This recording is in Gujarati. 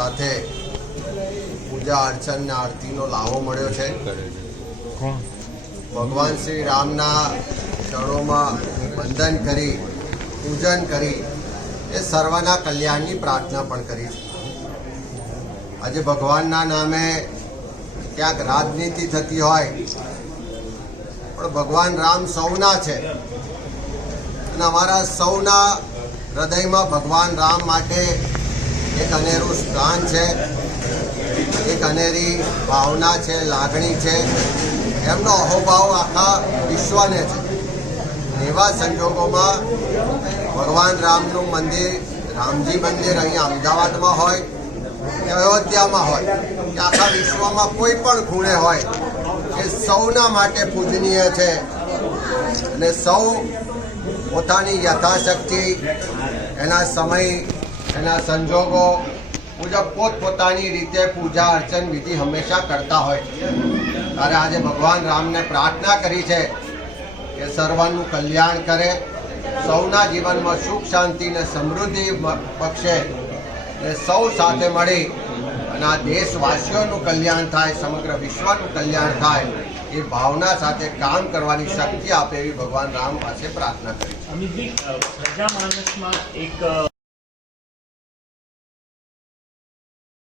સાથે પૂજા અર્ચન ને આરતીનો લાવો મળ્યો છે। ભગવાન શ્રી રામના ચરણોમાં વંદન કરી પૂજન કરી એ સર્વના કલ્યાણની પ્રાર્થના પણ કરી છે। આજે ભગવાનના નામે ક્યાંક રાજનીતિ થતી હોય પણ ભગવાન રામ સૌના છે અને અમારા સૌના હૃદયમાં ભગવાન રામ માટે એક અનેરું સ્થાન છે, એક અનેરી ભાવના છે, લાગણી છે। એમનો અહોભાવ આખા વિશ્વને છે। એવા સંજોગોમાં ભગવાન રામનું મંદિર, રામજી મંદિર અહીંયા અમદાવાદમાં હોય કે અયોધ્યામાં હોય કે આખા વિશ્વમાં કોઈ પણ ખૂણે હોય એ સૌના માટે પૂજનીય છે અને સૌ પોતાની યથાશક્તિ, એના સમય, એના સંજોગો મુજબ પોતપોતાની રીતે પૂજા અર્ચન વિધિ હંમેશા કરતા હોય। ત્યારે આજે ભગવાન રામને પ્રાર્થના કરી છે કે સર્વનું કલ્યાણ કરે, સૌના જીવનમાં સુખ શાંતિ ને સમૃદ્ધિ બક્ષે ને સૌ સાથે મળી અને આ દેશવાસીઓનું કલ્યાણ થાય, સમગ્ર વિશ્વનું કલ્યાણ થાય એ ભાવના સાથે કામ કરવાની શક્તિ આપે એવી ભગવાન રામ પાસે પ્રાર્થના કરી। અમિતજી, પ્રજા માનસમાં એક